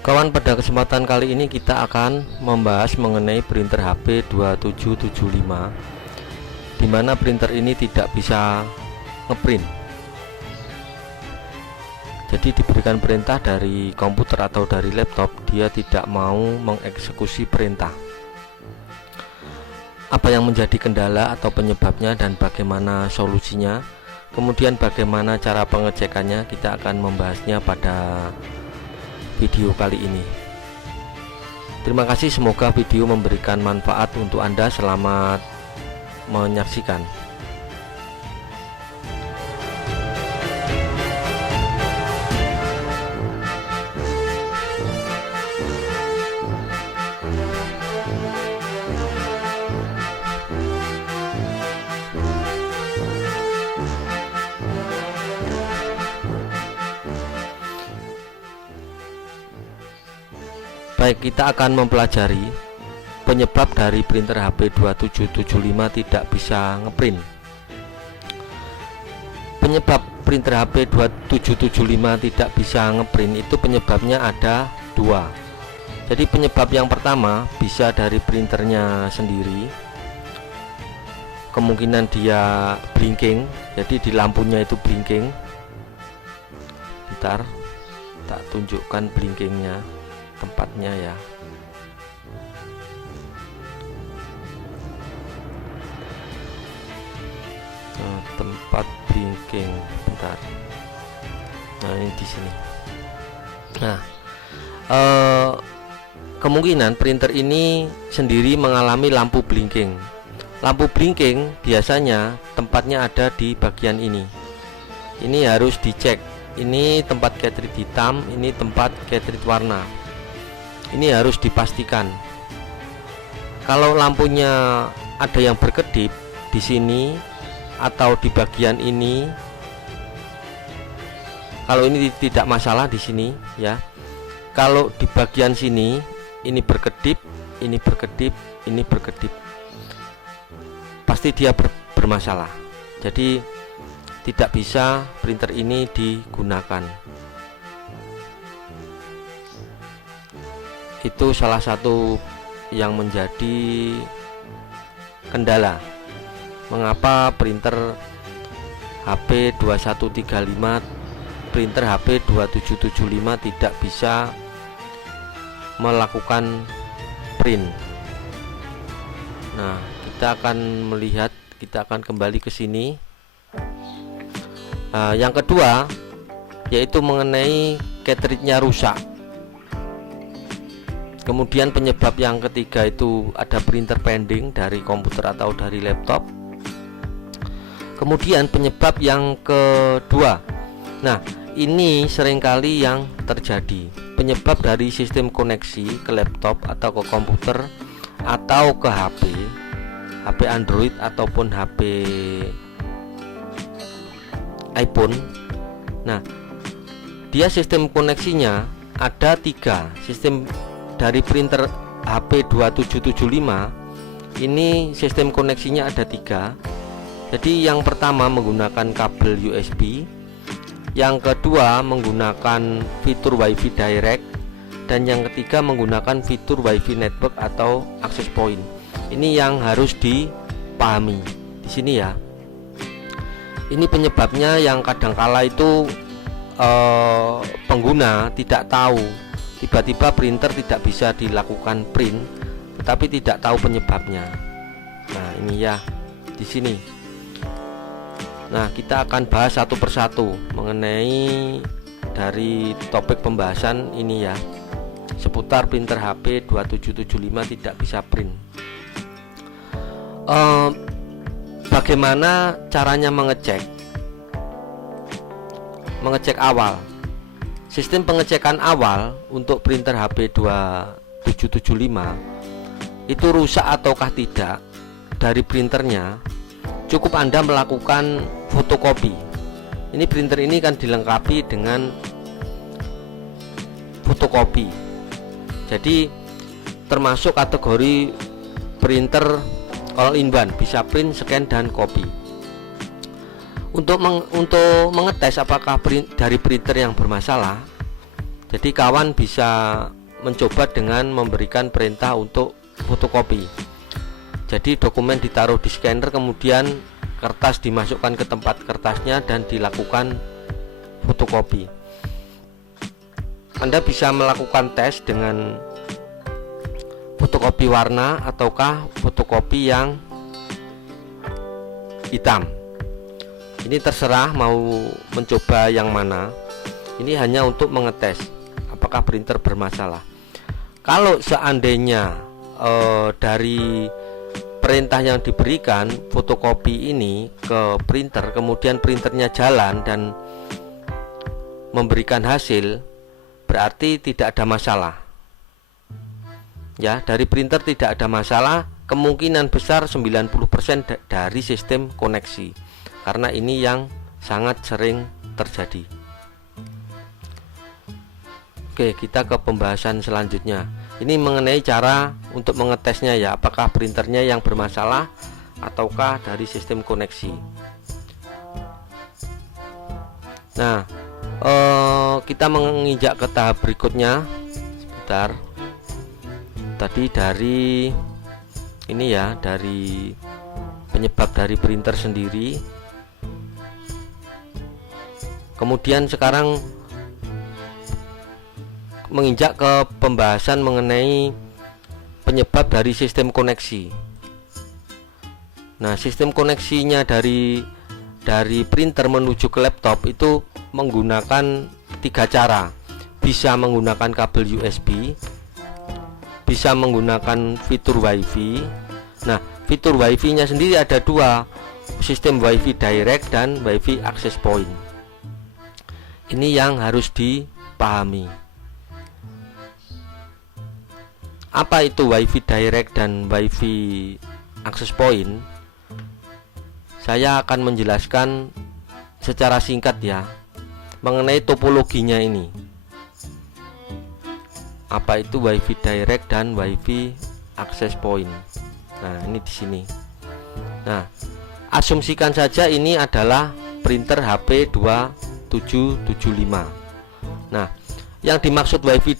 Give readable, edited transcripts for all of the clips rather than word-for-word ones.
Kawan, pada kesempatan kali ini kita akan membahas mengenai printer HP 2775, di mana printer ini tidak bisa ngeprint. Jadi diberikan perintah dari komputer atau dari laptop, dia tidak mau mengeksekusi perintah. Apa yang menjadi kendala atau penyebabnya dan bagaimana solusinya, kemudian bagaimana cara pengecekannya, kita akan membahasnya pada video kali ini. Terima kasih, semoga video memberikan manfaat untuk Anda. Selamat menyaksikan. Baik, kita akan mempelajari penyebab dari printer HP 2775 tidak bisa ngeprint. Penyebab printer HP 2775 tidak bisa ngeprint itu penyebabnya ada dua. Jadi penyebab yang pertama bisa dari printernya sendiri. Kemungkinan dia blinking, jadi di lampunya itu blinking. Bentar, tak tunjukkan blinkingnya, tempatnya ya. Tempat blinking, bentar. Nah, ini di sini. Nah, kemungkinan printer ini sendiri mengalami lampu blinking. Lampu blinking biasanya tempatnya ada di bagian ini. Ini harus dicek. Ini tempat cartridge hitam, ini tempat cartridge warna. Ini harus dipastikan. Kalau lampunya ada yang berkedip di sini atau di bagian ini, kalau ini tidak masalah di sini ya. Kalau di bagian sini ini berkedip, ini berkedip, ini berkedip, pasti dia bermasalah. Jadi tidak bisa printer ini digunakan. Itu salah satu yang menjadi kendala mengapa printer HP 2135, printer HP 2775 tidak bisa melakukan print. Nah, kita akan melihat, kita akan kembali ke sini. Yang kedua yaitu mengenai cartridge-nya rusak. Kemudian penyebab yang ketiga itu ada printer pending dari komputer atau dari laptop. Kemudian penyebab yang kedua, nah ini seringkali yang terjadi, penyebab dari sistem koneksi ke laptop atau ke komputer atau ke HP Android ataupun HP iPhone. Nah, dia sistem koneksinya ada tiga. Sistem dari printer HP 2775 ini sistem koneksinya ada tiga. Jadi yang pertama menggunakan kabel USB, yang kedua menggunakan fitur WiFi direct, dan yang ketiga menggunakan fitur WiFi network atau access point. Ini yang harus dipahami di sini ya. Ini penyebabnya yang kadangkala itu pengguna tidak tahu, tiba-tiba printer tidak bisa dilakukan print, tetapi tidak tahu penyebabnya. Nah, ini ya di sini. Nah, kita akan bahas satu persatu mengenai dari topik pembahasan ini ya, seputar printer HP 2775 tidak bisa print. Bagaimana caranya mengecek awal? Sistem pengecekan awal untuk printer HP 2775 itu rusak ataukah tidak dari printernya, cukup Anda melakukan fotokopi. Ini printer ini kan dilengkapi dengan fotokopi. Jadi termasuk kategori printer all in one, bisa print, scan, dan copy. Untuk mengetes apakah dari printer yang bermasalah, Jadi kawan bisa mencoba dengan memberikan perintah untuk fotokopi. Jadi dokumen ditaruh di scanner, kemudian kertas dimasukkan ke tempat kertasnya dan dilakukan fotokopi. Anda bisa melakukan tes dengan fotokopi warna ataukah fotokopi yang hitam. Ini terserah mau mencoba yang mana. Ini hanya untuk mengetes apakah printer bermasalah. Kalau seandainya dari perintah yang diberikan fotokopi ini ke printer, kemudian printernya jalan dan memberikan hasil, berarti tidak ada masalah. Ya, dari printer tidak ada masalah, kemungkinan besar 90% dari sistem koneksi. Karena ini yang sangat sering terjadi. Oke, kita ke pembahasan selanjutnya. Ini mengenai cara untuk mengetesnya ya, apakah printernya yang bermasalah ataukah dari sistem koneksi. Nah, kita menginjak ke tahap berikutnya. Sebentar. Tadi dari ini ya, dari penyebab dari printer sendiri. Kemudian sekarang menginjak ke pembahasan mengenai penyebab dari sistem koneksi. Nah, sistem koneksinya dari printer menuju ke laptop itu menggunakan 3 cara. Bisa menggunakan kabel USB, bisa menggunakan fitur WiFi. Nah, fitur WiFi nya sendiri ada 2, sistem WiFi Direct dan WiFi Access Point. Ini yang harus dipahami. Apa itu WiFi Direct dan WiFi Access Point? Saya akan menjelaskan secara singkat ya mengenai topologinya ini. Apa itu WiFi Direct dan WiFi Access Point? Nah, ini di sini. Nah, asumsikan saja ini adalah printer HP 2775. Nah, yang dimaksud WiFi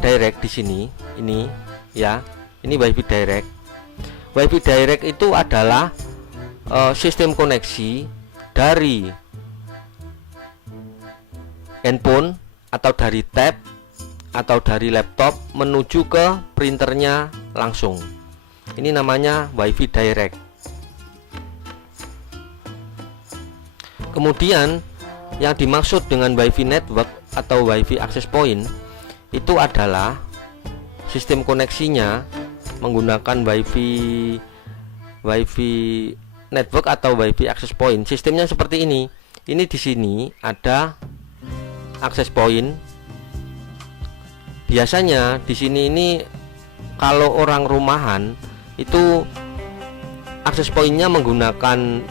Direct di sini, ini ya, ini WiFi Direct. WiFi Direct itu adalah sistem koneksi dari handphone atau dari tab atau dari laptop menuju ke printernya langsung. Ini namanya WiFi Direct. Kemudian yang dimaksud dengan WiFi Network atau WiFi Access Point itu adalah sistem koneksinya menggunakan WiFi Network atau WiFi Access Point. Sistemnya seperti ini. Ini di sini ada access point. Biasanya di sini ini kalau orang rumahan itu access pointnya menggunakan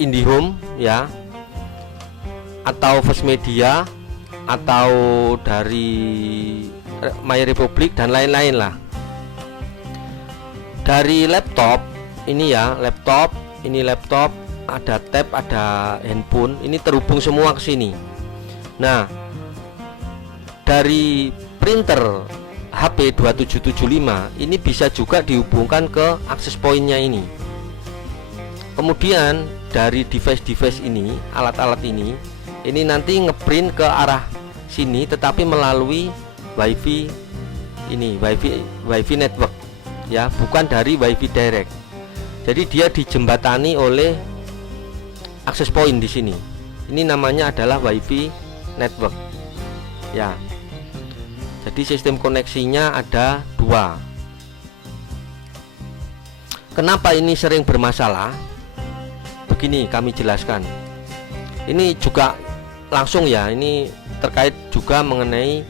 IndiHome ya, atau First Media, atau dari MyRepublic dan lain-lain lah. Dari laptop ini ya, ini laptop, ada tab, ada handphone, ini terhubung semua ke sini. Nah, dari printer HP 2775 ini bisa juga dihubungkan ke access point-nya ini. Kemudian dari device-device ini, alat-alat ini nanti ngeprint ke arah sini, tetapi melalui WiFi ini, WiFi Network ya, bukan dari WiFi Direct. Jadi dia dijembatani oleh access point di sini. Ini namanya adalah WiFi Network ya. Jadi sistem koneksinya ada 2. Kenapa ini sering bermasalah? Begini kami jelaskan. Ini juga langsung ya, ini terkait juga mengenai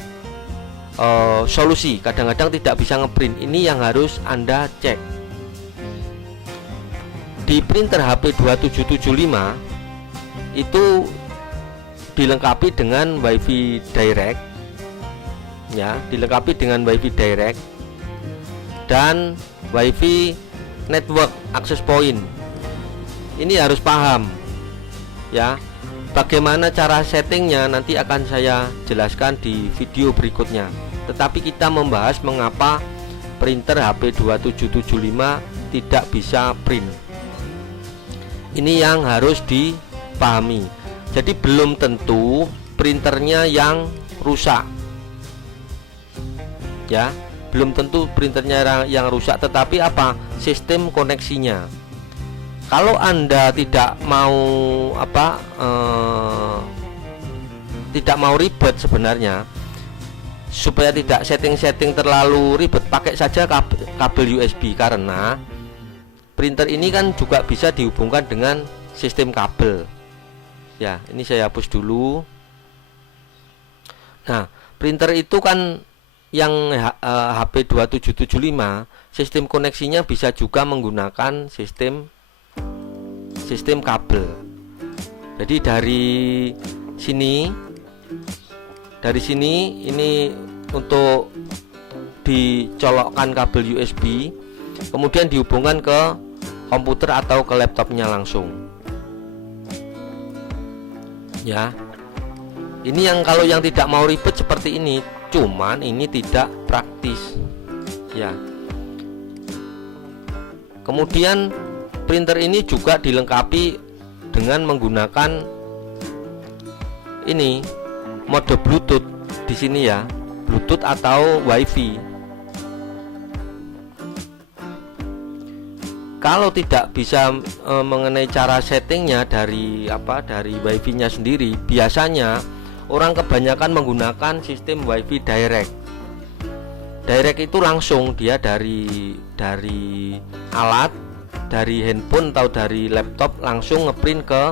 solusi. Kadang-kadang tidak bisa ngeprint. Ini yang harus Anda cek. Di printer HP 2775 itu dilengkapi dengan WiFi Direct ya, dilengkapi dengan WiFi Direct dan WiFi Network Access Point. Ini harus paham ya. Bagaimana cara settingnya nanti akan saya jelaskan di video berikutnya. Tetapi kita membahas mengapa printer HP 2775 tidak bisa print. Ini yang harus dipahami. Jadi belum tentu printernya yang rusak, ya, belum tentu printernya yang rusak, tetapi apa, sistem koneksinya. Kalau Anda tidak mau tidak mau ribet sebenarnya, supaya tidak setting-setting terlalu ribet, pakai saja kabel USB, karena printer ini kan juga bisa dihubungkan dengan sistem kabel. Ya, ini saya hapus dulu. Nah, printer itu kan yang HP 2775, sistem koneksinya bisa juga menggunakan sistem kabel. Jadi dari sini ini untuk dicolokkan kabel USB, kemudian dihubungkan ke komputer atau ke laptopnya langsung. Ya. Ini yang kalau yang tidak mau ribet seperti ini, cuman ini tidak praktis. Ya. Kemudian printer ini juga dilengkapi dengan menggunakan ini mode Bluetooth di sini ya, Bluetooth atau WiFi. Kalau tidak bisa mengenai cara settingnya dari WiFi-nya sendiri, biasanya orang kebanyakan menggunakan sistem WiFi direct. Direct itu langsung dia dari alat, dari handphone atau dari laptop langsung ngeprint ke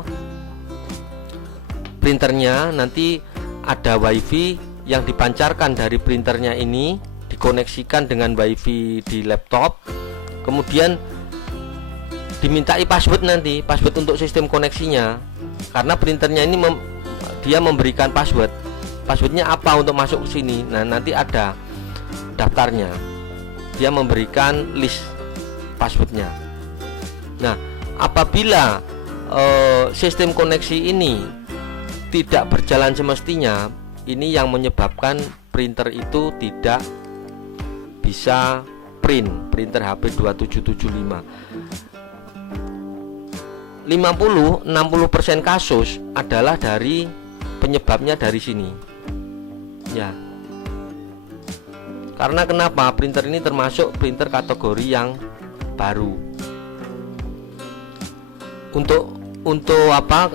printernya. Nanti ada WiFi yang dipancarkan dari printernya ini, dikoneksikan dengan WiFi di laptop, kemudian dimintai password, nanti password untuk sistem koneksinya, karena printernya ini dia memberikan password. Passwordnya apa untuk masuk ke sini? Nah, nanti ada daftarnya, dia memberikan list passwordnya. Nah, apabila sistem koneksi ini tidak berjalan semestinya, ini yang menyebabkan printer itu tidak bisa printer HP 2775. 50-60% kasus adalah dari penyebabnya dari sini. Ya. Karena kenapa? Printer ini termasuk printer kategori yang baru. Untuk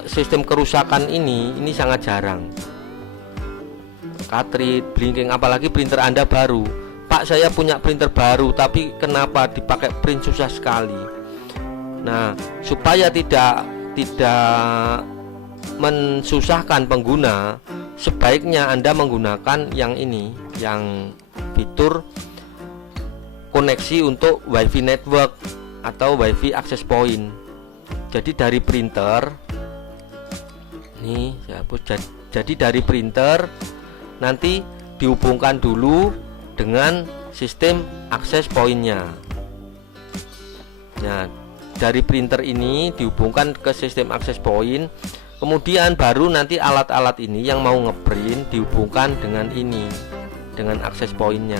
sistem kerusakan ini sangat jarang. Cartridge, blinking, apalagi printer Anda baru. Pak, saya punya printer baru tapi kenapa dipakai print susah sekali. Nah, supaya tidak mensusahkan pengguna, sebaiknya Anda menggunakan yang ini, yang fitur koneksi untuk WiFi network atau WiFi access point. Jadi dari printer nih saya hapus. Jadi dari printer nanti dihubungkan dulu dengan sistem access point-nya. Nah, dari printer ini dihubungkan ke sistem access point, kemudian baru nanti alat-alat ini yang mau ngeprint dihubungkan dengan ini, dengan access point-nya.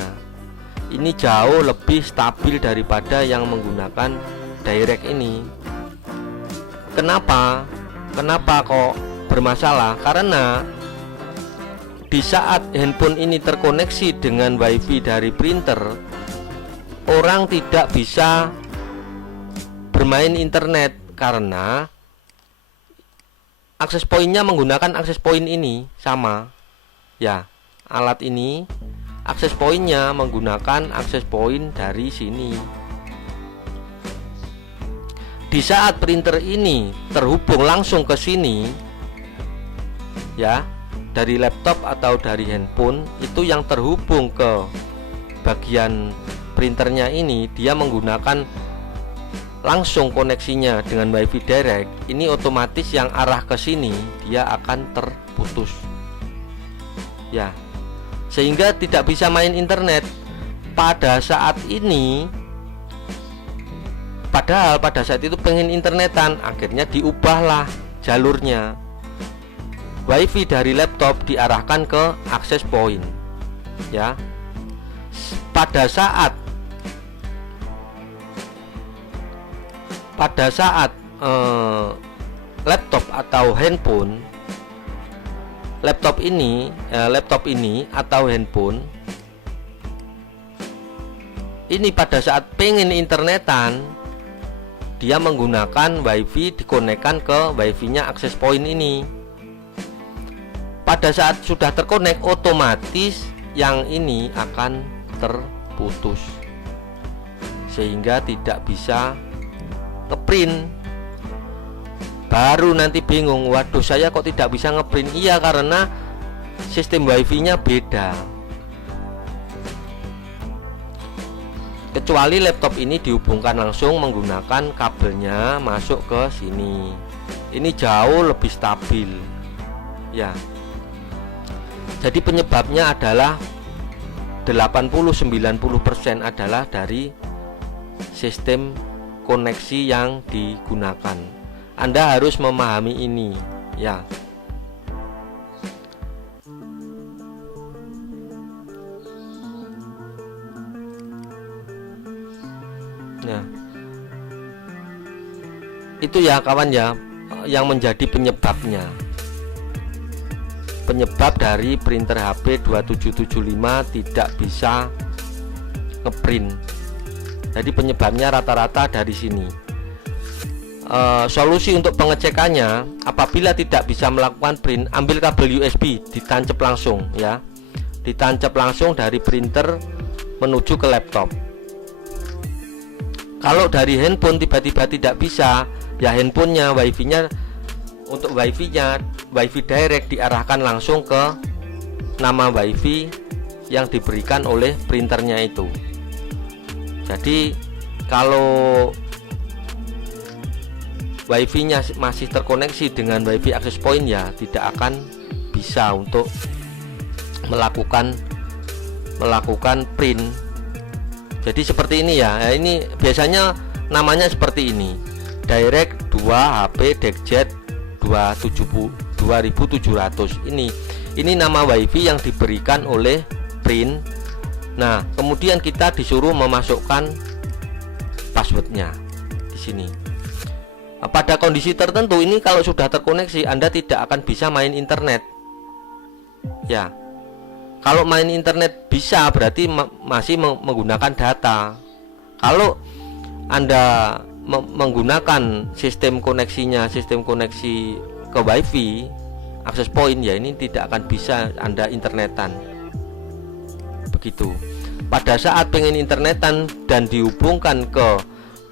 Ini jauh lebih stabil daripada yang menggunakan direct ini. Kenapa kok bermasalah? Karena di saat handphone ini terkoneksi dengan WiFi dari printer, orang tidak bisa bermain internet karena akses point-nya menggunakan akses point ini sama. Ya, alat ini akses point-nya menggunakan akses point dari sini. Di saat printer ini terhubung langsung ke sini, ya, dari laptop atau dari handphone, itu yang terhubung ke bagian printernya ini, dia menggunakan langsung koneksinya dengan WiFi direct. Ini otomatis yang arah ke sini dia akan terputus, ya, sehingga tidak bisa main internet pada saat ini. Padahal pada saat itu pengen internetan, akhirnya diubahlah jalurnya. WiFi dari laptop diarahkan ke access point ya. Pada saat laptop atau handphone laptop ini atau handphone ini pada saat pengen internetan, dia menggunakan WiFi, dikonekkan ke WiFi-nya access point ini. Pada saat sudah terkonek, otomatis yang ini akan terputus sehingga tidak bisa ngeprint. Baru nanti bingung, waduh saya kok tidak bisa ngeprint. Iya, karena sistem WiFi-nya beda. Kecuali laptop ini dihubungkan langsung menggunakan kabelnya masuk ke sini. Ini jauh lebih stabil ya. Jadi penyebabnya adalah 80-90% adalah dari sistem koneksi yang digunakan. Anda harus memahami ini ya. Nah, itu ya kawan ya, yang menjadi penyebabnya. Penyebab dari printer HP 2775 tidak bisa ngeprint. Jadi penyebabnya rata-rata dari sini. Solusi untuk pengecekannya, apabila tidak bisa melakukan print, ambil kabel USB, ditancap langsung ya. Ditancap langsung dari printer menuju ke laptop. Kalau dari handphone tiba-tiba tidak bisa, ya handphonenya, WiFi-nya, untuk WiFi-nya, WiFi direct diarahkan langsung ke nama WiFi yang diberikan oleh printernya itu. Jadi kalau WiFi-nya masih terkoneksi dengan WiFi access point, ya tidak akan bisa untuk melakukan print. Jadi seperti ini ya. Ini biasanya namanya seperti ini. Direct 2 HP DeckJet 2700. Ini nama WiFi yang diberikan oleh print. Nah, kemudian kita disuruh memasukkan passwordnya di sini. Pada kondisi tertentu ini kalau sudah terkoneksi, Anda tidak akan bisa main internet. Ya. Kalau main internet bisa, berarti masih menggunakan data. Kalau Anda menggunakan sistem koneksinya, sistem koneksi ke WiFi access point, ya ini tidak akan bisa Anda internetan. Begitu. Pada saat pengen internetan dan dihubungkan ke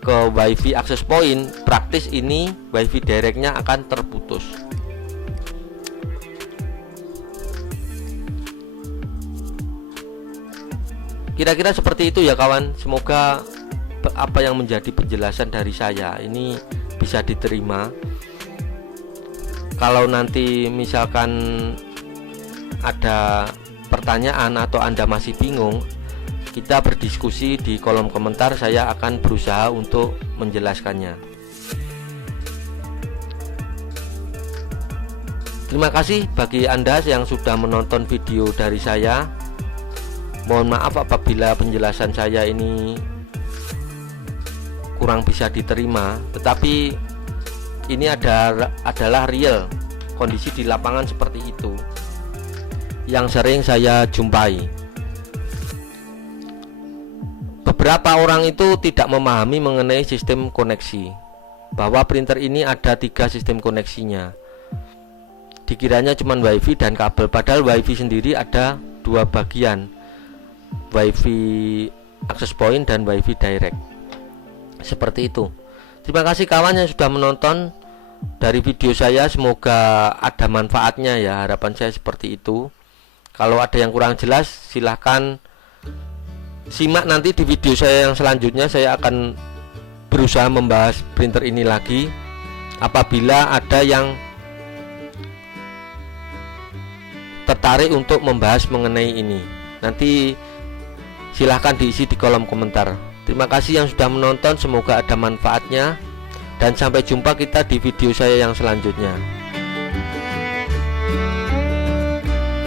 WiFi access point, praktis ini WiFi directnya akan terputus. Kira-kira seperti itu ya kawan. Semoga apa yang menjadi penjelasan dari saya ini bisa diterima. Kalau nanti misalkan ada pertanyaan atau Anda masih bingung, kita berdiskusi di kolom komentar. Saya akan berusaha untuk menjelaskannya. Terima kasih bagi Anda yang sudah menonton video dari saya. Mohon maaf apabila penjelasan saya ini kurang bisa diterima, tetapi ini adalah real kondisi di lapangan seperti itu yang sering saya jumpai. Beberapa orang itu tidak memahami mengenai sistem koneksi, bahwa printer ini ada 3 sistem koneksinya. Dikiranya cuma WiFi dan kabel, padahal WiFi sendiri ada 2 bagian, WiFi access point dan WiFi direct. Seperti itu. Terima kasih kawan yang sudah menonton dari video saya. Semoga ada manfaatnya ya. Harapan saya seperti itu. Kalau ada yang kurang jelas, silahkan simak nanti di video saya yang selanjutnya. Saya akan berusaha membahas printer ini lagi. Apabila ada yang tertarik untuk membahas mengenai ini, nanti silahkan diisi di kolom komentar. Terima kasih yang sudah menonton, semoga ada manfaatnya, dan sampai jumpa kita di video saya yang selanjutnya.